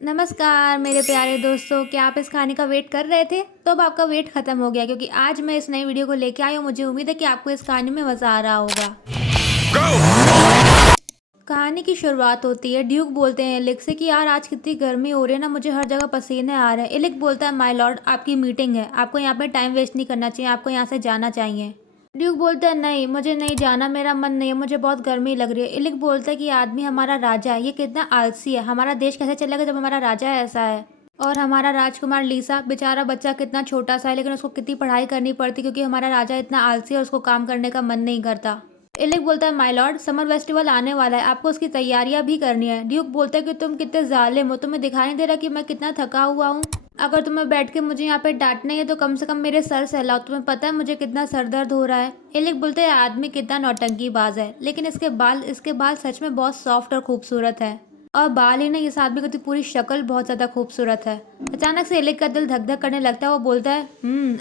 नमस्कार मेरे प्यारे दोस्तों, क्या आप इस कहानी का वेट कर रहे थे? तो अब आपका वेट खत्म हो गया क्योंकि आज मैं इस नई वीडियो को लेके आई हूँ। मुझे उम्मीद है कि आपको इस कहानी में मज़ा आ रहा होगा। कहानी की शुरुआत होती है। ड्यूक बोलते हैं एलिक से कि यार आज कितनी गर्मी हो रही है ना, मुझे हर जगह पसीने आ रहे हैं। एलिक बोलता है माय लॉर्ड, आपकी मीटिंग है, आपको यहाँ पे टाइम वेस्ट नहीं करना चाहिए, आपको यहाँ से जाना चाहिए। ड्यूक बोलता है नहीं, मुझे नहीं जाना, मेरा मन नहीं है, मुझे बहुत गर्मी लग रही है। एलिक बोलता है कि ये आदमी हमारा राजा है, ये कितना आलसी है, हमारा देश कैसे चलेगा जब हमारा राजा ऐसा है। और हमारा राजकुमार लीसा बेचारा बच्चा कितना छोटा सा है, लेकिन उसको कितनी पढ़ाई करनी पड़ती क्योंकि हमारा राजा इतना आलसी है और उसको काम करने का मन नहीं करता। एलिक बोलता है माय लॉर्ड, समर फेस्टिवल आने वाला है, आपको उसकी तैयारियां भी करनी है। ड्यूक बोलता है कि तुम कितने जालिम हो, तुम्हें दिखाई नहीं दे रहा कि मैं कितना थका हुआ हूँ? अगर तुम्हें बैठ के मुझे यहाँ पे डांटना ही है तो कम से कम मेरे सर सहलाओ, तुम्हें पता है मुझे कितना सर दर्द हो रहा है। एलिक बोलते हैं आदमी कितना नौटंकीबाज है, लेकिन इसके बाल सच में बहुत सॉफ्ट और खूबसूरत है। और बाल ही नहीं, इस आदमी की तो पूरी शक्ल बहुत ज़्यादा खूबसूरत है। अचानक से एलिक का दिल धक धक करने लगता है। वो बोलता है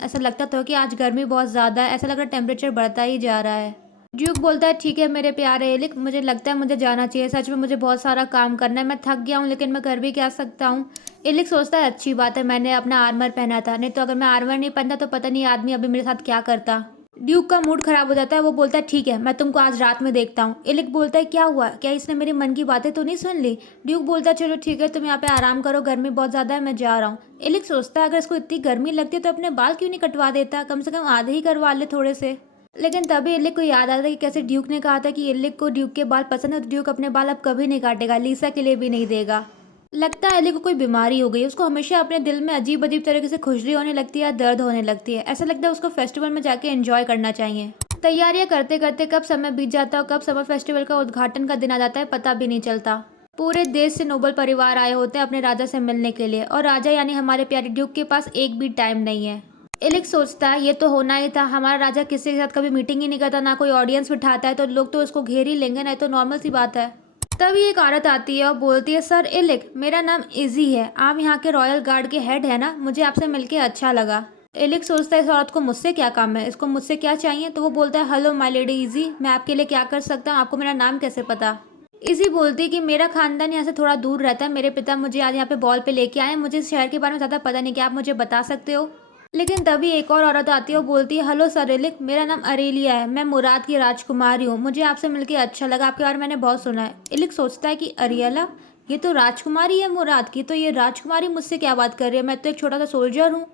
ऐसा लगता तो कि आज गर्मी बहुत ज़्यादा है, ऐसा लग रहा है टेम्परेचर बढ़ता ही जा रहा है। ड्यूक बोलता है ठीक है मेरे प्यारे एलिक, मुझे लगता है मुझे जाना चाहिए, सच में मुझे बहुत सारा काम करना है, मैं थक गया हूँ, लेकिन मैं कर भी क्या सकता हूँ। एलिक सोचता है अच्छी बात है, मैंने अपना आर्मर पहना था, नहीं तो अगर मैं आर्मर नहीं पहनता तो पता नहीं आदमी अभी मेरे साथ क्या करता। ड्यूक का मूड खराब हो जाता है। वो बोलता है ठीक है, मैं तुमको आज रात में देखता हूँ। एलिक बोलता है क्या हुआ, क्या इसने मेरे मन की बातें तो नहीं सुन ली? ड्यूक बोलता है चलो ठीक है, तुम यहाँ पे आराम करो, गर्मी बहुत ज़्यादा है, मैं जा रहा हूँ। एलिक सोचता है अगर इसको इतनी गर्मी लगती है तो अपने बाल क्यों नहीं कटवा देता, कम से कम आधे ही करवा ले थोड़े से। लेकिन तभी एलिक को याद आता है कि कैसे ड्यूक ने कहा था कि एलिक को ड्यूक के बाल पसंद है, तो ड्यूक अपने बाल अब कभी नहीं काटेगा, लीसा के लिए भी नहीं देगा। लगता है एलिक को कोई बीमारी हो गई है, उसको हमेशा अपने दिल में अजीब अजीब तरीके से खुजली होने लगती है या दर्द होने लगती है। ऐसा लगता है उसको फेस्टिवल में जाके एंजॉय करना चाहिए। तैयारियां करते करते कब समय बीत जाता है और कब समर फेस्टिवल का उद्घाटन का दिन आ जाता है पता भी नहीं चलता। पूरे देश से नोबल परिवार आए होते हैं अपने राजा से मिलने के लिए, और राजा यानी हमारे प्यारे ड्यूक के पास एक भी टाइम नहीं है। एलिक सोचता है ये तो होना ही था, हमारा राजा किसी के साथ कभी मीटिंग ही नहीं करता, ना कोई ऑडियंस बिठाता है, तो लोग तो उसको घेर ही लेंगे ना, तो नॉर्मल सी बात है। तभी एक औरत आती है और बोलती है सर एलिक, मेरा नाम इजी है, आप यहाँ के रॉयल गार्ड के हेड है ना, मुझे आपसे मिलके अच्छा लगा। एलिक सोचता है इस औरत को मुझसे क्या काम है, इसको मुझसे क्या चाहिए, तो वो बोलता है हेलो माय लेडी इजी, मैं आपके लिए क्या कर सकता हूँ, आपको मेरा नाम कैसे पता? इजी बोलती है कि मेरा खानदान यहाँ से थोड़ा दूर रहता है, मेरे पिता मुझे आज यहाँ पे बॉल पे लेके आए हैं, मुझे इस शहर के बारे में ज़्यादा पता नहीं, क्या आप मुझे बता सकते हो? लेकिन तभी एक और औरत आती है और बोलती है हेलो सर एलिक, मेरा नाम अरेलिया है, मैं मुराद की राजकुमारी हूँ, मुझे आपसे मिलके अच्छा लगा, आपके बारे में मैंने बहुत सुना है। एलिक सोचता है कि अरियला, ये तो राजकुमारी है मुराद की, तो ये राजकुमारी मुझसे क्या बात कर रही है, मैं तो एक छोटा सा सोल्जर हूँ।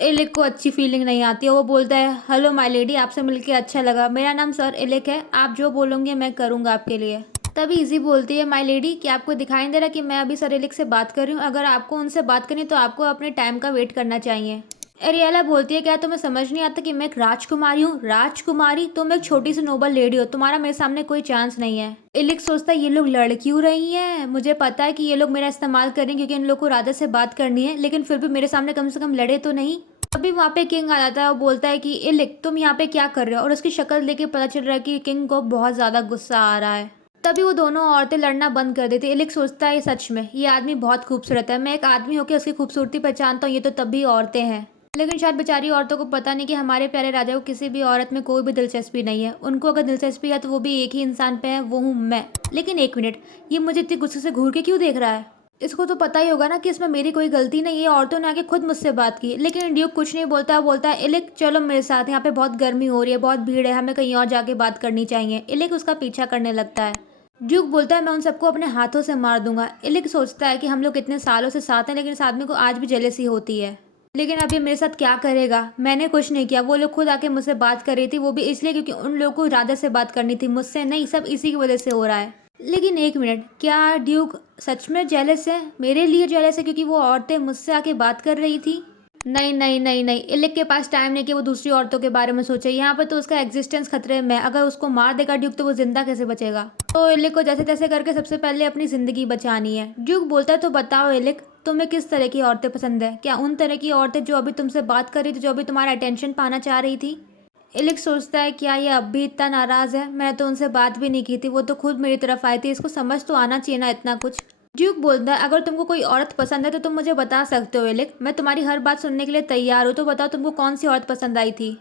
एलिक को अच्छी फीलिंग नहीं आती है। वो बोलता है हेलो माय लेडी, आपसे मिलके अच्छा लगा, मेरा नाम सर एलिक है, आप जो बोलोगे मैं करूँगा आपके लिए। तभी इजी बोलती है माय लेडी, कि आपको दिखाई नहीं दे रहा कि मैं अभी सर एलिक से बात कर रही हूँ, अगर आपको उनसे बात करनी तो आपको अपने टाइम का वेट करना चाहिए। एरियला बोलती है क्या तुम्हें समझ नहीं आता कि मैं एक राजकुमारी हूँ? राजकुमारी, तुम एक छोटी सी नोबल लेडी हो, तुम्हारा मेरे सामने कोई चांस नहीं है। एलिक सोचता है ये लोग लड़ क्यों रही हैं, मुझे पता है कि ये लोग मेरा इस्तेमाल कर रही हैं क्योंकि इन लोग को राजा से बात करनी है, लेकिन फिर भी मेरे सामने कम से कम लड़े तो नहीं। अभी वहाँ पे किंग आ जाता है और बोलता है कि एलिक तुम यहाँ पे क्या कर रहे हो, और उसकी शक्ल देख के पता चल रहा है कि किंग को बहुत ज़्यादा गुस्सा आ रहा है। तभी वो दोनों औरतें लड़ना बंद कर देती। एलिक सोचता है सच में ये आदमी बहुत खूबसूरत है, मैं एक आदमी होकर उसकी खूबसूरती पहचानता हूँ, ये तो तब भी औरतें हैं। लेकिन शायद बेचारी औरतों को पता नहीं कि हमारे प्यारे राजा को किसी भी औरत में कोई भी दिलचस्पी नहीं है, उनको अगर दिलचस्पी है तो वो भी एक ही इंसान पे है, वो हूँ मैं। लेकिन एक मिनट, ये मुझे इतनी गुस्से से घूर के क्यों देख रहा है? इसको तो पता ही होगा ना कि इसमें मेरी कोई गलती नहीं है, औरतों ने आके खुद मुझसे बात की। लेकिन ड्यूक कुछ नहीं बोलता, बोलता है एलिक चलो मेरे साथ, यहाँ पे बहुत गर्मी हो रही है, बहुत भीड़ है, हमें कहीं और जाके बात करनी चाहिए। एलिक उसका पीछा करने लगता है। ड्यूक बोलता है मैं उन सबको अपने हाथों से मार दूंगा। एलिक सोचता है कि हम लोग इतने सालों से साथ हैं, लेकिन इस आदमी को आज भी जेलसी होती है। लेकिन अब ये मेरे साथ क्या करेगा, मैंने कुछ नहीं किया, वो लोग खुद आके मुझसे बात कर रही थी, वो भी इसलिए क्योंकि उन लोगों को राजा से बात करनी थी, मुझसे नहीं, सब इसी की वजह से हो रहा है। लेकिन एक मिनट, क्या ड्यूक सच में जेलस है, मेरे लिए जेलस है क्योंकि वो औरतें मुझसे आके बात कर रही थी? नहीं नहीं नहीं नहीं, एलिक के पास टाइम नहीं कि वो दूसरी औरतों के बारे में सोचे, यहाँ पर तो उसका एग्जिस्टेंस खतरे में है, अगर उसको मार देगा ड्यूक तो वो जिंदा कैसे बचेगा? तो एलिक को जैसे तैसे करके सबसे पहले अपनी जिंदगी बचानी है। ड्यूक बोलता है तो बताओ एलिक, तुम्हें किस तरह की औरतें पसंद है, क्या उन तरह की औरतें जो अभी तुमसे बात कर रही थी, जो अभी तुम्हारा अटेंशन पाना चाह रही थी? एलिक सोचता है क्या ये अब भी इतना नाराज है, मैंने तो उनसे बात भी नहीं की थी, वो तो खुद मेरी तरफ आई थी, इसको समझ तो आना चाहिए ना इतना कुछ। ड्यूक बोलता है अगर तुमको कोई औरत पसंद है तो तुम मुझे बता सकते हो एलिक, मैं तुम्हारी हर बात सुनने के लिए तैयार हूँ, तो बताओ तुमको कौन सी औरत पसंद आई थी?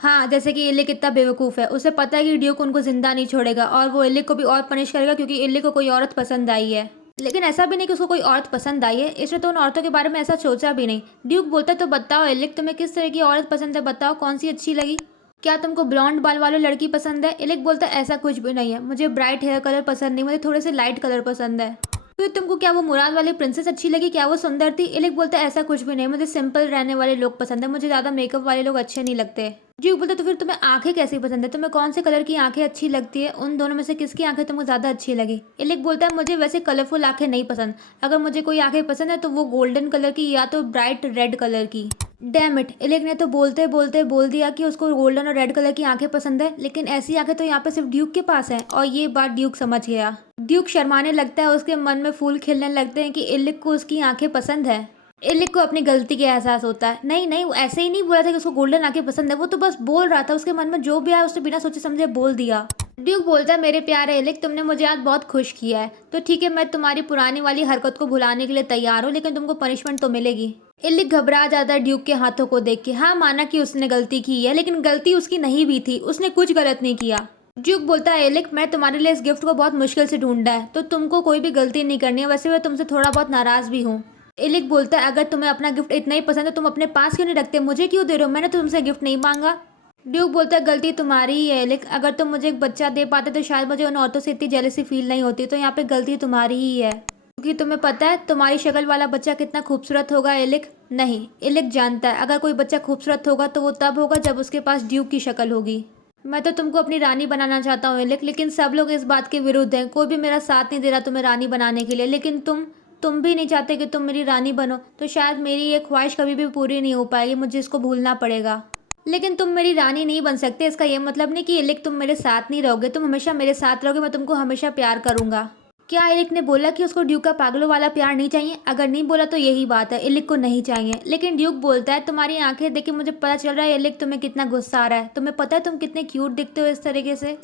हाँ, जैसे कि एलिक कितना बेवकूफ़ है, उसे पता है कि ड्यूक उनको जिंदा नहीं छोड़ेगा और वो एलिक को भी और पनिश करेगा क्योंकि एलिक को कोई औरत पसंद आई है। लेकिन ऐसा भी नहीं कि उसको कोई औरत पसंद आई है, इसने तो उन औरतों के बारे में ऐसा सोचा भी नहीं। ड्यूक बोलता है तो बताओ एलिक, तुम्हें किस तरह की औरत पसंद है, बताओ कौन सी अच्छी लगी। क्या तुमको ब्लॉन्ड बाल वाली लड़की पसंद है? एलिक बोलता है ऐसा कुछ भी नहीं है, मुझे ब्राइट हेयर कलर पसंद नहीं, मुझे थोड़े से लाइट कलर पसंद है। फिर तुमको क्या वो मुराद वाली प्रिंसेस अच्छी लगी, क्या वो सुंदर थी? एलिक बोलता है ऐसा कुछ भी नहीं, मुझे सिंपल रहने वाले लोग पसंद है, मुझे ज़्यादा मेकअप वाले लोग अच्छे नहीं लगते। ड्यूक बोलता है तो फिर तुम्हें आंखें कैसी पसंद है, तुम्हें कौन से कलर की आंखें अच्छी लगती है, उन दोनों में से किसकी आंखें तुमको ज़्यादा अच्छी लगी? एलिक बोलता है मुझे वैसे कलरफुल आंखें नहीं पसंद, अगर मुझे कोई आंखें पसंद है तो वो गोल्डन कलर की या तो ब्राइट रेड कलर की। डैम इट, एलिक ने तो बोलते बोलते बोल दिया कि उसको गोल्डन और रेड कलर की आंखें पसंद है, लेकिन ऐसी आंखें तो यहाँ पे सिर्फ ड्यूक के पास है। और ये बात ड्यूक समझ गया। ड्यूक शर्माने लगता है, उसके मन में फूल खिलने लगते हैं कि एलिक को उसकी आंखें पसंद है। एलिक को अपनी गलती का एहसास होता है। नहीं नहीं, वो ऐसे ही नहीं बोला था कि उसको गोल्डन आंखें पसंद है, वो तो बस बोल रहा था, उसके मन में जो भी आया उसने बिना सोचे समझे बोल दिया। ड्यूक बोलता है मेरे प्यारे एलिक, तुमने मुझे आज बहुत खुश किया है, तो ठीक है मैं तुम्हारी पुरानी वाली हरकत को भुलाने के लिए तैयार हूँ, लेकिन तुमको पनिशमेंट तो मिलेगी। एलिक घबरा जाता है ड्यूक के हाथों को देख के। हाँ माना कि उसने गलती की है, लेकिन गलती उसकी नहीं भी थी, उसने कुछ गलत नहीं किया। ड्यूक बोलता है एलिक, मैं तुम्हारे लिए इस गिफ्ट को बहुत मुश्किल से ढूंढा है, तो तुमको कोई भी गलती नहीं करनी है, वैसे मैं तुमसे थोड़ा बहुत नाराज भी हूँ। एलिक बोलता है अगर तुम्हें अपना गिफ्ट इतना ही पसंद है तुम अपने पास क्यों नहीं रखते, मुझे क्यों दे रहे हो, मैंने तो तुमसे गिफ्ट नहीं मांगा। ड्यूक बोलता है गलती तुम्हारी ही है एलिक, अगर तुम मुझे एक बच्चा दे पाते तो शायद मुझे उन औरतों से इतनी जेलसी फील नहीं होती, तो यहाँ पे गलती तुम्हारी ही है, क्योंकि तुम्हें पता है तुम्हारी शक्ल वाला बच्चा कितना खूबसूरत होगा एलिक। नहीं, एलिक जानता है अगर कोई बच्चा खूबसूरत होगा तो वो तब होगा जब उसके पास ड्यूक की शक्ल होगी। मैं तो तुमको अपनी रानी बनाना चाहता हूँ एलिक, लेकिन सब लोग इस बात के विरुद्ध हैं, कोई भी मेरा साथ नहीं दे रहा तुम्हें रानी बनाने के लिए, लेकिन तुम भी नहीं चाहते कि तुम मेरी रानी बनो, तो शायद मेरी ये ख्वाहिश कभी भी पूरी नहीं हो पाएगी, मुझे इसको भूलना पड़ेगा। लेकिन तुम मेरी रानी नहीं बन सकते, इसका ये मतलब नहीं कि एलिक तुम मेरे साथ नहीं रहोगे, तुम हमेशा मेरे साथ रहोगे, मैं तुमको हमेशा प्यार करूंगा। क्या एलिक ने बोला कि उसको ड्यूक का पागलों वाला प्यार नहीं चाहिए? अगर नहीं बोला तो यही बात है, एलिक को नहीं चाहिए। लेकिन ड्यूक बोलता है तुम्हारी आंखें देख के मुझे पता चल रहा है एलिक तुम्हें कितना गुस्सा आ रहा है, तुम्हें पता है तुम कितने क्यूट दिखते हो इस तरीके से,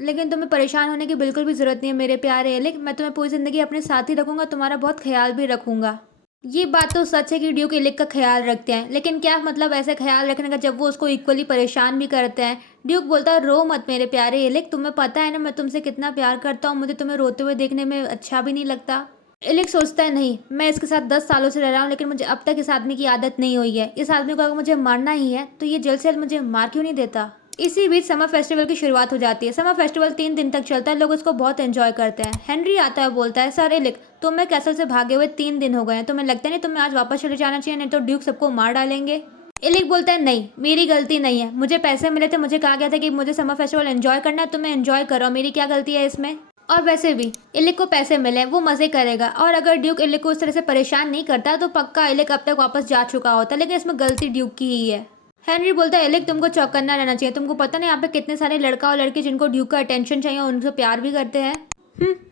लेकिन तुम्हें परेशान होने की बिल्कुल भी जरूरत नहीं है मेरे प्यारे एलिक, मैं तुम्हें पूरी जिंदगी अपने साथ ही रखूंगा, तुम्हारा बहुत ख्याल भी रखूंगा। ये बात तो सच है कि ड्यूक एलिक का ख्याल रखते हैं, लेकिन क्या मतलब ऐसे ख्याल रखने का जब वो उसको इक्वली परेशान भी करते हैं। ड्यूक बोलता है रो मत मेरे प्यारे एलिक, तुम्हें पता है ना मैं तुमसे कितना प्यार करता हूँ, मुझे तुम्हें रोते हुए देखने में अच्छा भी नहीं लगता। एलिक सोचता है नहीं, मैं इसके साथ 10 सालों से रह रहा हूँ, लेकिन मुझे अब तक इस आदमी की आदत नहीं हुई है, इस आदमी को अगर मुझे मारना ही है तो ये जल्द से जल्द मुझे मार क्यों नहीं देता। इसी बीच समर फेस्टिवल की शुरुआत हो जाती है। समर फेस्टिवल 3 दिन तक चलता है, लोग इसको बहुत एंजॉय करते हैं। हेनरी आता है, बोलता है सर एलिक तुम्हें कैसल से भागे हुए 3 दिन हो गए हैं, तुम्हें लगता नहीं तुम्हें आज वापस चले जाना चाहिए, नहीं तो ड्यूक सबको मार डालेंगे। एलिक बोलता है नहीं, मेरी गलती नहीं है, मुझे पैसे मिले थे, मुझे कहा गया था कि मुझे समर फेस्टिवल एंजॉय करना है, तो मैं एंजॉय कर रहा हूँ, मेरी क्या गलती है इसमें। और वैसे भी एलिक को पैसे मिले, वो मजे करेगा, और अगर ड्यूक एलिक को उस तरह से परेशान नहीं करता तो पक्का एलिक अब तक वापस जा चुका होता, लेकिन इसमें गलती ड्यूक की ही है। हेनरी बोलता है एलिक तुमको चौकन्ना रहना चाहिए, तुमको पता नहीं यहाँ पे कितने सारे लड़का और लड़की जिनको ड्यूक का अटेंशन चाहिए और उनसे प्यार भी करते हैं।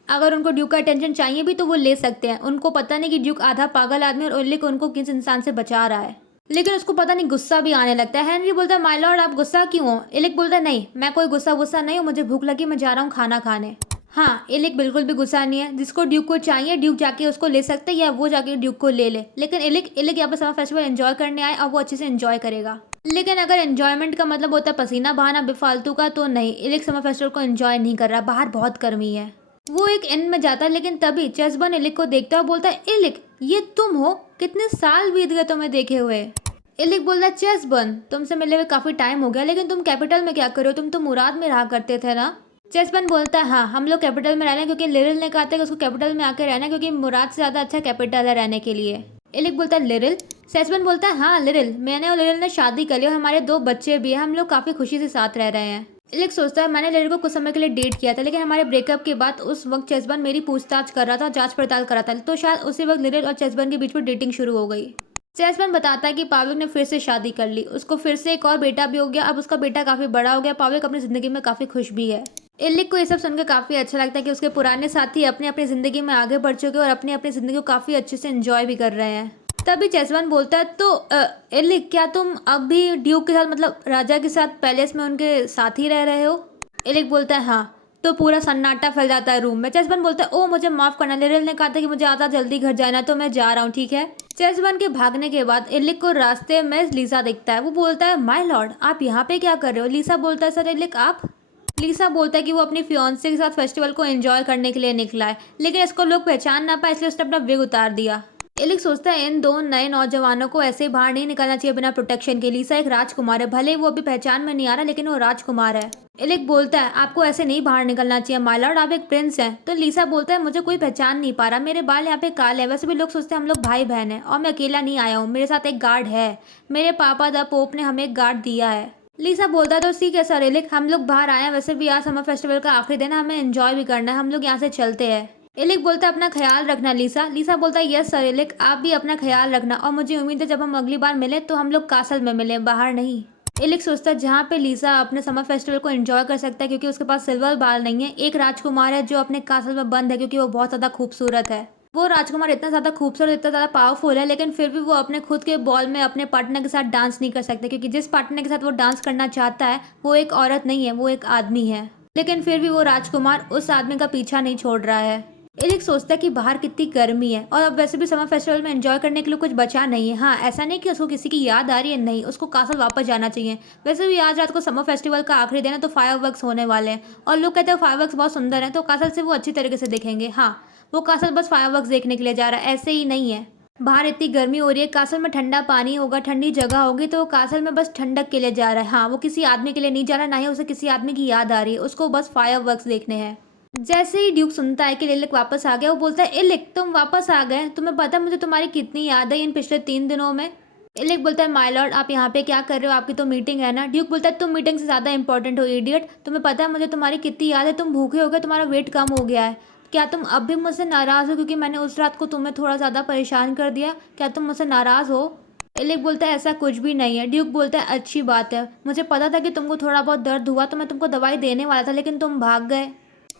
अगर उनको ड्यूक का अटेंशन चाहिए भी तो वो ले सकते हैं, उनको पता नहीं कि ड्यूक आधा पागल आदमी और एलिक उनको किस इंसान से बचा रहा है, लेकिन उसको पता नहीं गुस्सा भी आने लगता है। हेनरी बोलता है माय लॉर्ड आप गुस्सा क्यों हो? एलिक बोलता है नहीं मैं कोई गुस्सा नहीं हूँ, मुझे भूख लगी, मैं जा रहा हूँ खाना खाने। हाँ, एलिक बिल्कुल भी गुस्सा नहीं है, जिसको ड्यूक को चाहिए ड्यूक जाके उसको ले सकते हैं या वो जाके ड्यूक को ले ले, लेकिन एलिक यहाँ पे समर फेस्टिवल एंजॉय करने आए और वो अच्छे से एंजॉय करेगा। लेकिन अगर एंजॉयमेंट का मतलब होता है पसीना बहाना बेफालतू का, तो नहीं, एलिक समर फेस्टिवल को एंजॉय नहीं कर रहा, बाहर बहुत गर्मी है। वो एक इन में जाता है, लेकिन तभी चेस्बर्न एलिक को देखता है और बोलता है एलिक ये तुम हो, कितने साल बीत गए तुम्हें देखे हुए। एलिक बोलता है चेस्बर्न तुमसे मिले हुए काफी टाइम हो गया, लेकिन तुम कैपिटल में क्या कर रहे हो, तुम तो मुराद में रहा करते थे ना। चेस्बर्न बोलता है हाँ हम लोग कैपिटल में रह रहे हैं, क्योंकि लिरिल ने कहा था कि उसको कैपिटल में आकर रहना है, क्योंकि मुराद से ज्यादा अच्छा कैपिटल है रहने के लिए। एलिक बोलता है लिरिल। चेस्बर्न बोलता है हाँ लिरिल, मैंने और लिरिल ने शादी कर ली और हमारे 2 बच्चे भी हैं, हम लोग काफी खुशी से साथ रह रहे हैं। एलिक सोचता है मैंने लिरिल को कुछ समय के लिए डेट किया था, लेकिन हमारे ब्रेकअप के बाद उस वक्त चेस्बर्न मेरी पूछताछ कर रहा था, जांच पड़ताल कर रहा था, तो शायद उसी वक्त लिरिल और चेस्बर्न के बीच में डेटिंग शुरू हो गई। चेस्बर्न बताता है कि पावेक ने फिर से शादी कर ली, उसको फिर से एक और बेटा भी हो गया, अब उसका बेटा काफी बड़ा हो गया, पावेक अपनी जिंदगी में काफी खुश भी है। एलिक को ये सब सुनकर काफी अच्छा लगता है कि उसके पुराने साथी अपनी अपनी जिंदगी में आगे बढ़ चुके और अपनी अपनी जिंदगी को काफी अच्छे से एंजॉय भी कर रहे हैं। तभी चेस्बर्न बोलता है तो एलिक क्या तुम अब भी ड्यूक के साथ मतलब राजा के साथ पैलेस में उनके साथ ही रह रहे हो? एलिक बोलता है हाँ। तो पूरा सन्नाटा फैल जाता है रूम में। चेस्बर्न बोलता है ओ मुझे माफ करना, लिरिल ने कहा था कि मुझे आधा जल्दी घर जाना, तो मैं जा रहा हूँ ठीक है। चेस्बर्न के भागने के बाद एलिक को रास्ते में लीसा दिखता है, वो बोलता है माय लॉर्ड आप यहाँ पे क्या कर रहे हो? लीसा बोलता है सर एलिक आप? लीसा बोलता है कि वो अपनी फियांसे के साथ फेस्टिवल को एंजॉय करने के लिए निकला है, लेकिन इसको लोग पहचान ना पाए इसलिए उसने अपना विग उतार दिया। एलिक सोचता है इन दो नए नौजवानों को ऐसे बाहर नहीं निकलना चाहिए बिना प्रोटेक्शन के। लीसा एक राजकुमार है, भले वो अभी पहचान में नहीं आ रहा लेकिन वो राजकुमार है। एलिक बोलता है आपको ऐसे नहीं बाहर निकलना चाहिए माय लॉर्ड, आप एक प्रिंस हैं। तो लीसा बोलता है मुझे कोई पहचान नहीं पा रहा, मेरे बाल यहाँ पे काले हैं, वैसे भी लोग सोचते हैं हम लोग भाई बहन हैं और मैं अकेला नहीं आया हूँ, मेरे साथ एक गार्ड है, मेरे पापा द पोप ने हमें एक गार्ड दिया है। लीसा बोलता है तो ठीक है सर एलिक, हम लोग बाहर आए हैं, वैसे भी आज समर फेस्टिवल का आखिरी दिन है, हमें एंजॉय भी करना है, हम लोग यहाँ से चलते हैं। एलिक बोलता है अपना ख्याल रखना लीसा। लीसा बोलता है यस सर एलिक, आप भी अपना ख्याल रखना और मुझे उम्मीद है जब हम अगली बार मिले तो हम लोग कासल में मिले, बाहर नहीं। एलिक सोचता है जहाँ पे लीसा अपने समर फेस्टिवल को एंजॉय कर सकता है क्योंकि उसके पास सिल्वर बाल नहीं है, एक राजकुमार है जो अपने कासल में बंद है क्योंकि वो बहुत ज़्यादा खूबसूरत है। वो राजकुमार इतना ज़्यादा खूबसूरत, इतना ज़्यादा पावरफुल है, लेकिन फिर भी वो अपने खुद के बॉल में अपने पार्टनर के साथ डांस नहीं कर सकते क्योंकि जिस पार्टनर के साथ वो डांस करना चाहता है वो एक औरत नहीं है, वो एक आदमी है। लेकिन फिर भी वो राजकुमार उस आदमी का पीछा नहीं छोड़ रहा है। एलिक सोचता है कि बाहर कितनी गर्मी है और अब वैसे भी समर फेस्टिवल में एंजॉय करने के लिए कुछ बचा नहीं है। हाँ, ऐसा नहीं कि उसको किसी की याद आ रही है, नहीं, उसको कासल वापस जाना चाहिए। वैसे भी आज रात को समर फेस्टिवल का आखिरी दिन है तो फायरवर्क्स होने वाले हैं और लोग कहते हैं फायरवर्क्स बहुत सुंदर हैं तो कासल से वो अच्छी तरीके से दिखेंगे। हाँ, वो कासल बस फायरवर्क्स देखने के लिए जा रहा है, ऐसे ही नहीं है। बाहर इतनी गर्मी हो रही है, कासल में ठंडा पानी होगा, ठंडी जगह होगी, तो वो कासल में बस ठंडक के लिए जा रहा है। हाँ, वो किसी आदमी के लिए नहीं जा रहा, ना ही उसे किसी आदमी की याद आ रही है, उसको बस फायरवर्क्स देखने हैं। जैसे ही ड्यूक सुनता है कि एलिक वापस आ गया, वो बोलता है एलिक तुम वापस आ गए, तुम्हें पता मुझे तुम्हारी कितनी याद है इन पिछले 3 दिनों में। एलिक बोलता है माय लॉर्ड आप यहाँ पे क्या कर रहे हो, आपकी तो मीटिंग है ना। ड्यूक बोलता है तुम मीटिंग से ज़्यादा इंपॉर्टेंट हो इडियट, तुम्हें पता है मुझे तुम्हारी कितनी याद है, तुम भूखे हो गए, तुम्हारा वेट कम हो गया है। क्या तुम अब भी मुझसे नाराज़ हो क्योंकि मैंने उस रात को तुम्हें थोड़ा ज़्यादा परेशान कर दिया, क्या तुम मुझसे नाराज़ हो। एलिक बोलता है ऐसा कुछ भी नहीं है। ड्यूक बोलता है अच्छी बात है, मुझे पता था कि तुमको थोड़ा बहुत दर्द हुआ तो मैं तुमको दवाई देने वाला था लेकिन तुम भाग गए।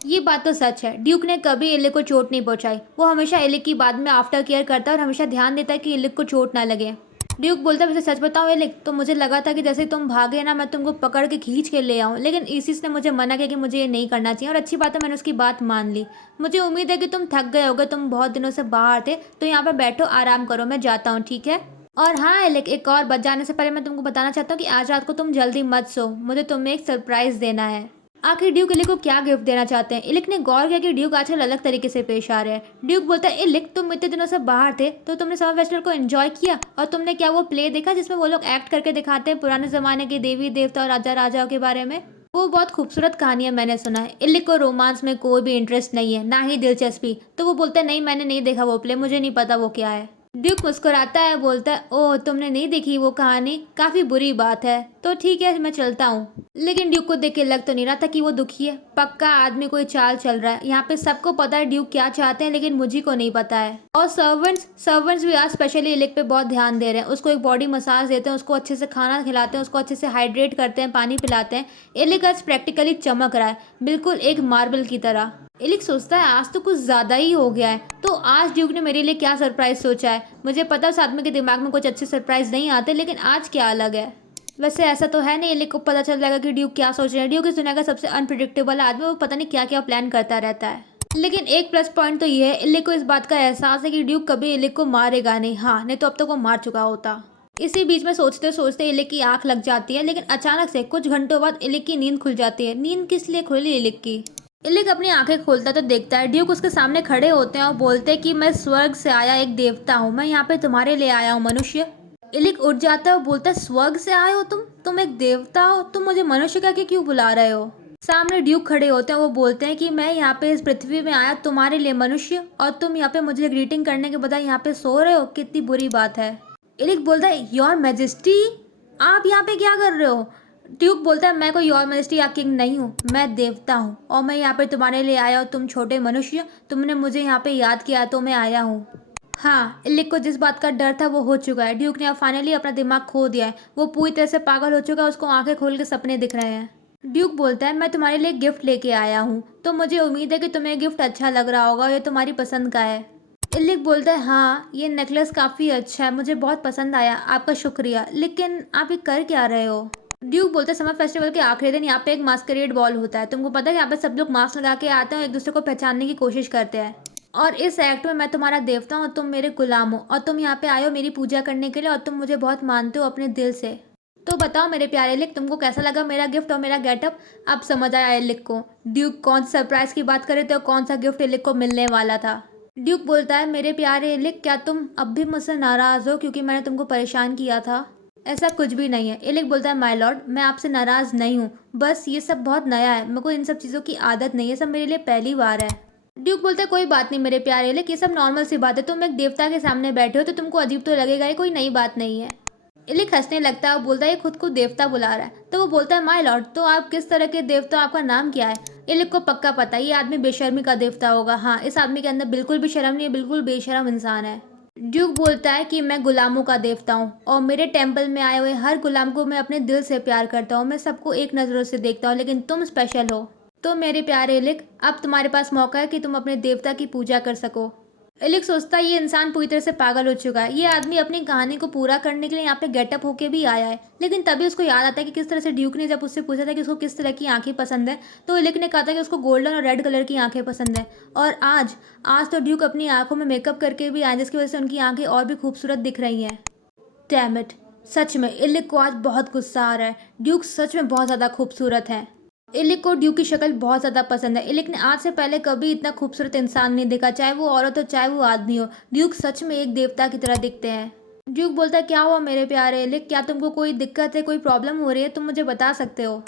ये बात तो सच है, ड्यूक ने कभी एलिक को चोट नहीं पहुंचाई, वो हमेशा एलिक की बात में आफ्टर केयर करता है और हमेशा ध्यान देता है कि एलिक को चोट ना लगे। ड्यूक बोलता है वैसे सच बताऊं एलिक, तो मुझे लगा था कि जैसे तुम भागे ना मैं तुमको पकड़ के खींच के ले आऊं, लेकिन इसिस ने मुझे मना किया कि मुझे ये नहीं करना चाहिए और अच्छी बात है मैंने उसकी बात मान ली। मुझे उम्मीद है कि तुम थक गए होगे, तुम बहुत दिनों से बाहर थे, तो यहाँ पर बैठो आराम करो, मैं जाता हूँ ठीक है। और हाँ एलिक, एक और बात, जाने से पहले मैं तुमको बताना चाहता हूँ कि आज रात को तुम जल्दी मत सो, मुझे तुम्हें एक सरप्राइज देना है। आखिर ड्यूक एलिक को क्या गिफ्ट देना चाहते हैं। एलिक ने गौर किया कि ड्यूक आजकल अलग तरीके से पेश आ रहे हैं। ड्यूक बोलता है एलिक तुम इतने दिनों से बाहर थे तो तुमने समर फेस्टिवल को एंजॉय किया और तुमने क्या वो प्ले देखा जिसमें वो लोग एक्ट करके दिखाते हैं पुराने जमाने के देवी देवता और राजा राजाओं के बारे में। वो बहुत खूबसूरत कहानियां मैंने सुना है। एलिक को रोमांस में कोई भी इंटरेस्ट नहीं है, ना ही दिलचस्पी, तो वो बोलता है नहीं मैंने नहीं देखा वो प्ले, मुझे नहीं पता वो क्या है। ड्यूक मुस्कुराता है, बोलता है ओह तुमने नहीं देखी वो कहानी, काफ़ी बुरी बात है, तो ठीक है मैं चलता हूँ। लेकिन ड्यूक को देख के लग तो नहीं रहा था कि वो दुखी है, पक्का आदमी कोई चाल चल रहा है। यहाँ पे सबको पता है ड्यूक क्या चाहते हैं लेकिन मुझे को नहीं पता है। और सर्वेंट्स भी आज स्पेशली एलिक पे बहुत ध्यान दे रहे हैं, उसको एक बॉडी मसाज देते हैं, उसको अच्छे से खाना खिलाते हैं, उसको अच्छे से हाइड्रेट करते हैं, पानी पिलाते हैं। एलिक आज प्रैक्टिकली चमक रहा है, बिल्कुल एक मार्बल की तरह। एलिक सोचता है आज तो कुछ ज़्यादा ही हो गया है, तो आज ड्यूक ने मेरे लिए क्या सरप्राइज सोचा है। मुझे पता है उस आदमी के दिमाग में कुछ अच्छे सरप्राइज नहीं आते, लेकिन आज क्या अलग है। वैसे ऐसा तो है नहीं एलिक को पता चल जाएगा कि ड्यूक क्या सोच रहे हैं। ड्यूक इस दुनिया का सबसे अनप्रिडिक्टेबल आदमी, वो पता नहीं क्या क्या प्लान करता रहता है। लेकिन एक प्लस पॉइंट तो ये है, एलिक को इस बात का एहसास है कि ड्यूक कभी एलिक को मारेगा नहीं। हाँ, नहीं तो अब तक वो मार चुका होता। इसी बीच में सोचते सोचते एलिक की आंख लग जाती है, लेकिन अचानक से कुछ घंटों बाद एलिक की नींद खुल जाती है। नींद किस लिए खुली एलिक की। एलिक अपनी आंखें खोलता तो देखता है ड्यूक उसके सामने खड़े होते हैं और बोलते हैं कि मैं स्वर्ग से आया एक देवता हूँ, मैं यहाँ पे तुम्हारे लिए आया हूँ मनुष्य। एलिक उठ जाता है और बोलता है स्वर्ग से आए हो तुम एक देवता हो, तुम मुझे मनुष्य कह के क्यों बुला रहे हो। सामने ड्यूक खड़े होते हैं, वो बोलते हैं कि मैं यहाँ पे इस पृथ्वी में आया तुम्हारे लिए मनुष्य, और तुम यहाँ पे मुझे ग्रीटिंग करने के बजाय यहाँ पे सो रहे हो, कितनी बुरी बात है। एलिक बोलता है योर मैजेस्टी, आप यहाँ पे क्या कर रहे हो। ड्यूक बोलता है मैं कोई योर मैजेस्टी या किंग नहीं हूँ, मैं देवता हूँ और मैं यहाँ पे तुम्हारे लिए आया हूँ, तुम छोटे मनुष्य, तुमने मुझे यहाँ पे याद किया तो मैं आया हूँ। हाँ, एलिक को जिस बात का डर था वो हो चुका है। ड्यूक ने अब फाइनली अपना दिमाग खो दिया है, वो पूरी तरह से पागल हो चुका है, उसको आंखें खोल के सपने दिख रहे हैं। ड्यूक बोलता है मैं तुम्हारे लिए गिफ्ट लेके आया हूँ, तो मुझे उम्मीद है कि तुम्हें गिफ्ट अच्छा लग रहा होगा, ये तुम्हारी पसंद का है। एलिक बोलता है हाँ ये नेकलेस काफ़ी अच्छा है, मुझे बहुत पसंद आया, आपका शुक्रिया, लेकिन आप ये कर क्या रहे हो। ड्यूक बोलते हैं समर फेस्टिवल के आखिरी दिन यहाँ पे एक मास्करेड बॉल होता है, तुमको पता है यहाँ पे सब लोग मास्क लगा के आते हैं और एक दूसरे को पहचानने की कोशिश करते हैं। और इस एक्ट में मैं तुम्हारा देवता हूँ, तुम मेरे गुलाम हो और तुम यहाँ पे आए हो मेरी पूजा करने के लिए और तुम मुझे बहुत मानते हो अपने दिल से। तो बताओ मेरे प्यारे एलिक, तुमको कैसा लगा मेरा गिफ्ट और मेरा गेटअप? अब समझ आया एलिक को ड्यूक कौन सा सरप्राइज की बात कर रहे थे और कौन सा गिफ्ट एलिक को मिलने वाला था। ड्यूक बोलता है, मेरे प्यारे एलिक, क्या तुम अब भी मुझसे नाराज़ हो क्योंकि मैंने तुमको परेशान किया था? ऐसा कुछ भी नहीं है। एलिक बोलता है, माय लॉर्ड, मैं आपसे नाराज़ नहीं हूँ, बस ये सब बहुत नया है, मेरे को इन सब चीज़ों की आदत नहीं है, सब मेरे लिए पहली बार है। ड्यूक बोलता है, कोई बात नहीं मेरे प्यारे एलिक, ये सब नॉर्मल सी बात है, तुम एक देवता के सामने बैठे हो तो तुमको अजीब तो लगेगा, ये कोई नई बात नहीं है। एलिक हंसने लगता है और बोलता है, ये खुद को देवता बुला रहा है। तो वो बोलता है, माय लॉर्ड, तो आप किस तरह के देवता, आपका नाम क्या है? एलिक को पक्का पता है ये आदमी बेशर्मी का देवता होगा। हाँ, इस आदमी के अंदर बिल्कुल भी शर्म नहीं है, बिल्कुल बेशरम इंसान है। ड्यूक बोलता है कि मैं गुलामों का देवता हूँ और मेरे टेम्पल में आए हुए हर गुलाम को मैं अपने दिल से प्यार करता हूँ, मैं सबको एक नज़रों से देखता हूँ, लेकिन तुम स्पेशल हो। तो मेरे प्यारे एलिक, अब तुम्हारे पास मौका है कि तुम अपने देवता की पूजा कर सको। एलिक सोचता है ये इंसान पूरी तरह से पागल हो चुका है, ये आदमी अपनी कहानी को पूरा करने के लिए यहाँ पे गेटअप होके भी आया है। लेकिन तभी उसको याद आता है कि किस तरह से ड्यूक ने जब उससे पूछा था कि उसको किस तरह की आंखें पसंद है, तो एलिक ने कहा था कि उसको गोल्डन और रेड कलर की आंखें पसंद है। और आज आज तो ड्यूक अपनी आंखों में मेकअप करके भी आए, जिसकी वजह से उनकी आंखें और भी खूबसूरत दिख रही हैं। डैम इट, सच में एलिक को आज बहुत गुस्सा आ रहा है। ड्यूक सच में बहुत ज़्यादा खूबसूरत है। एलिक को ड्यूक की शक्ल बहुत ज़्यादा पसंद है। एलिक ने आज से पहले कभी इतना खूबसूरत इंसान नहीं देखा, चाहे वो औरत हो चाहे वो आदमी हो। ड्यूक सच में एक देवता की तरह दिखते हैं। ड्यूक बोलता है, क्या हुआ मेरे प्यारे एलिक, क्या तुमको कोई दिक्कत है, कोई प्रॉब्लम हो रही है, तुम मुझे बता सकते हो।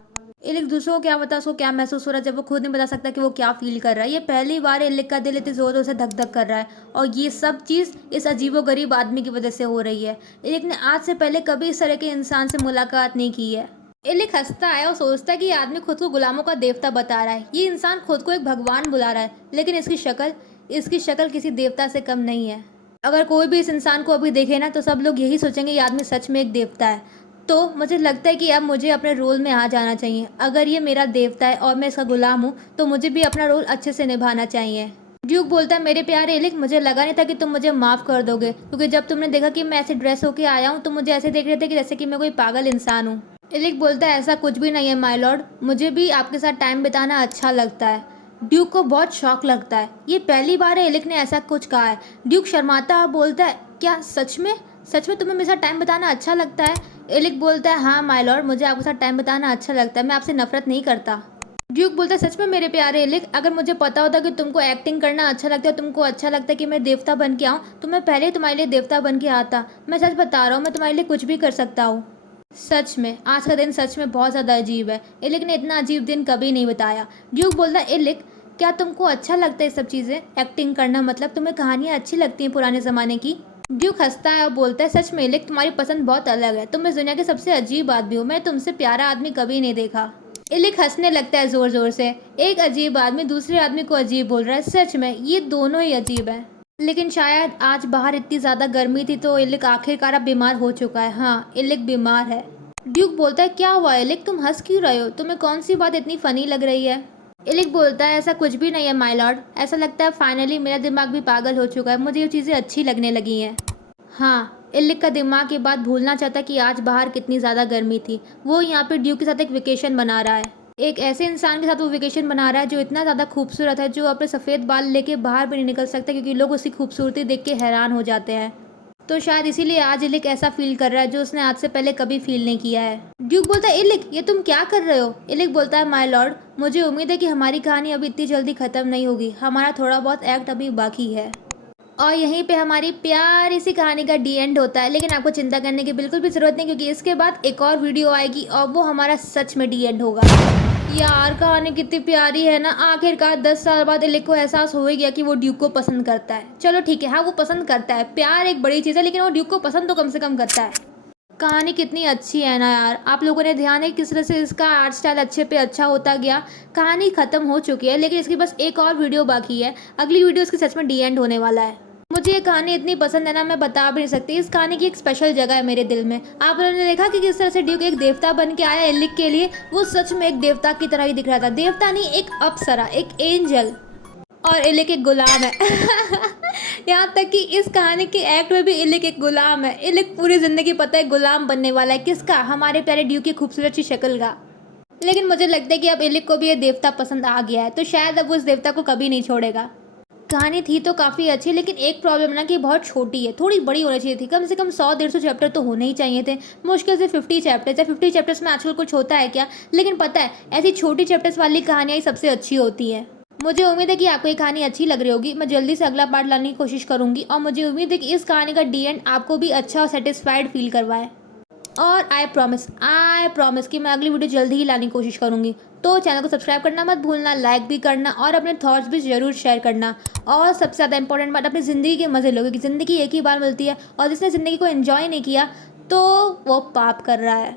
एलिक दूसरों को क्या बता, उसको क्या महसूस हो रहा है जब वो खुद नहीं बता सकता कि वो क्या फील कर रहा है। ये पहली बार एलिक का दिल इतने ज़ोर ज़ोर से धक धक कर रहा है और ये सब चीज़ इस अजीबोगरीब आदमी की वजह से हो रही है। एलिक ने आज से पहले कभी इस तरह के इंसान से मुलाकात नहीं की है। एलिक हंसता है और सोचता है कि ये आदमी खुद को गुलामों का देवता बता रहा है, ये इंसान खुद को एक भगवान बुला रहा है, लेकिन इसकी शक्ल किसी देवता से कम नहीं है। अगर कोई भी इस इंसान को अभी देखे ना तो सब लोग यही सोचेंगे ये आदमी सच में एक देवता है। तो मुझे लगता है कि अब मुझे अपने रोल में आ जाना चाहिए। अगर ये मेरा देवता है और मैं इसका गुलाम हूँ तो मुझे भी अपना रोल अच्छे से निभाना चाहिए। ड्यूक बोलता है, मेरे प्यारे एलिक, मुझे लगा नहीं था कि तुम मुझे माफ़ कर दोगे, क्योंकि जब तुमने देखा कि मैं ऐसे ड्रेस होके आया हूँ तो मुझे ऐसे देख रहे थे कि जैसे कि मैं कोई पागल इंसान हूँ। एलिक बोलता है, ऐसा कुछ भी नहीं है माय लॉर्ड, मुझे भी आपके साथ टाइम बिताना अच्छा लगता है। ड्यूक को बहुत शौक लगता है, ये पहली बार है एलिक ने ऐसा कुछ कहा है। ड्यूक शर्माता है, बोलता है, क्या सच में तुम्हें मेरे साथ टाइम बिताना अच्छा लगता है? एलिक बोलता है, हाँ माय लॉर्ड, मुझे आपके साथ टाइम बिताना अच्छा लगता है, मैं आपसे नफरत नहीं करता। ड्यूक बोलता है, सच में मेरे प्यारे एलिक, अगर मुझे पता होता कि तुमको एक्टिंग करना अच्छा लगता है, तुमको अच्छा लगता है कि मैं देवता बन के आऊँ, तो मैं पहले ही तुम्हारे लिए देवता बन के आता। मैं सच बता रहा हूँ, मैं तुम्हारे लिए कुछ भी कर सकता हूँ। सच में आज का दिन सच में बहुत ज़्यादा अजीब है। एलिक ने इतना अजीब दिन कभी नहीं बताया। ड्यूक बोलता है, एलिक, क्या तुमको अच्छा लगता है ये सब चीज़ें, एक्टिंग करना, मतलब तुम्हें कहानियाँ अच्छी लगती हैं पुराने ज़माने की? ड्यूक हंसता है और बोलता है, सच में एलिक, तुम्हारी पसंद बहुत अलग है, तुम इस दुनिया के सबसे अजीब आदमी हो, मैं तुमसे प्यारा आदमी कभी नहीं देखा। एलिक हंसने लगता है ज़ोर ज़ोर से। एक अजीब आदमी दूसरे आदमी को अजीब बोल रहा है, सच में ये दोनों ही अजीब है। लेकिन शायद आज बाहर इतनी ज़्यादा गर्मी थी तो एलिक आखिरकार अब बीमार हो चुका है। हाँ, एलिक बीमार है। ड्यूक बोलता है, क्या हुआ एलिक, तुम हंस क्यों रहे हो, तुम्हें कौन सी बात इतनी फ़नी लग रही है? एलिक बोलता है, ऐसा कुछ भी नहीं है माय लॉर्ड, ऐसा लगता है फाइनली मेरा दिमाग भी पागल हो चुका है, मुझे ये चीज़ें अच्छी लगने लगी हैं। हाँ, एलिक का दिमाग ये बात भूलना चाहता कि आज बाहर कितनी ज़्यादा गर्मी थी। वो यहाँ पे ड्यूक के साथ एक वेकेशन बना रहा है, एक ऐसे इंसान के साथ वो वेकेशन बना रहा है जो इतना ज़्यादा खूबसूरत है, जो अपने सफ़ेद बाल लेके बाहर भी नहीं निकल सकता क्योंकि लोग उसकी खूबसूरती देख के हैरान हो जाते हैं। तो शायद इसीलिए आज एलिक ऐसा फील कर रहा है जो उसने आज से पहले कभी फील नहीं किया है। ड्यूक बोलता है, एलिक, ये तुम क्या कर रहे हो? एलिक बोलता है, माय लॉर्ड, मुझे उम्मीद है कि हमारी कहानी अभी इतनी जल्दी ख़त्म नहीं होगी, हमारा थोड़ा बहुत एक्ट अभी बाकी है और यहीं पे हमारी प्यारी सी कहानी का डी एंड होता है। लेकिन आपको चिंता करने की बिल्कुल भी ज़रूरत नहीं, क्योंकि इसके बाद एक और वीडियो आएगी और वो हमारा सच में डी एंड होगा। यार कहानी कितनी प्यारी है ना। आखिरकार 10 साल बाद एलिक को एहसास हो ही गया कि वो ड्यूक को पसंद करता है। चलो ठीक है, हाँ वो पसंद करता है, प्यार एक बड़ी चीज़ है, लेकिन वो ड्यूक को पसंद तो कम से कम करता है। कहानी कितनी अच्छी है ना यार। आप लोगों ने ध्यान है किस तरह से इसका आर्ट स्टाइल अच्छे पे अच्छा होता गया। कहानी ख़त्म हो चुकी है, लेकिन इसकी बस एक और वीडियो बाकी है। अगली वीडियो इसकी सच में डी एंड होने वाला है। मुझे ये कहानी इतनी पसंद है ना, मैं बता भी नहीं सकती। इस कहानी की एक स्पेशल जगह है मेरे दिल में। आप लोगों ने देखा कि किस तरह से ड्यूक एक देवता बन के आया एलिक के लिए। वो सच में एक देवता की तरह ही दिख रहा था। देवता नहीं, एक अप्सरा, एक एंजल, और एलिक एक गुलाम है। यहाँ तक कि इस कहानी के एक्ट में भी एलिक एक गुलाम है। एलिक पूरी ज़िंदगी पता है गुलाम बनने वाला है, किसका? हमारे प्यारे ड्यूक की खूबसूरत सी शक्ल का। लेकिन मुझे लगता है कि अब एलिक को भी ये देवता पसंद आ गया है, तो शायद अब वो इस देवता को कभी नहीं छोड़ेगा। कहानी थी तो काफ़ी अच्छी, लेकिन एक प्रॉब्लम ना कि बहुत छोटी है, थोड़ी बड़ी होनी चाहिए थी। कम से कम 100-150 चैप्टर तो होने ही चाहिए थे। मुश्किल से 50 चैप्टर्स या 50 चैप्टर्स में आजकल कुछ होता है क्या? लेकिन पता है, ऐसी छोटी चैप्टर्स वाली कहानियाँ ही सबसे अच्छी होती हैं। मुझे उम्मीद है कि आपको ये कहानी अच्छी लग रही होगी। मैं जल्दी से अगला पार्ट लाने की कोशिश करूँगी और मुझे उम्मीद है कि इस कहानी का डी एंड आपको भी अच्छा और सैटिस्फाइड फील करवाए। और आई प्रॉमिस कि मैं अगली वीडियो जल्दी ही लाने की कोशिश करूँगी। तो चैनल को सब्सक्राइब करना मत भूलना, लाइक भी करना और अपने थॉट्स भी ज़रूर शेयर करना। और सबसे ज़्यादा इंपॉर्टेंट बात, अपनी ज़िंदगी के मज़े लो, क्योंकि ज़िंदगी एक ही बार मिलती है और जिसने ज़िंदगी को एंजॉय नहीं किया तो वो पाप कर रहा है।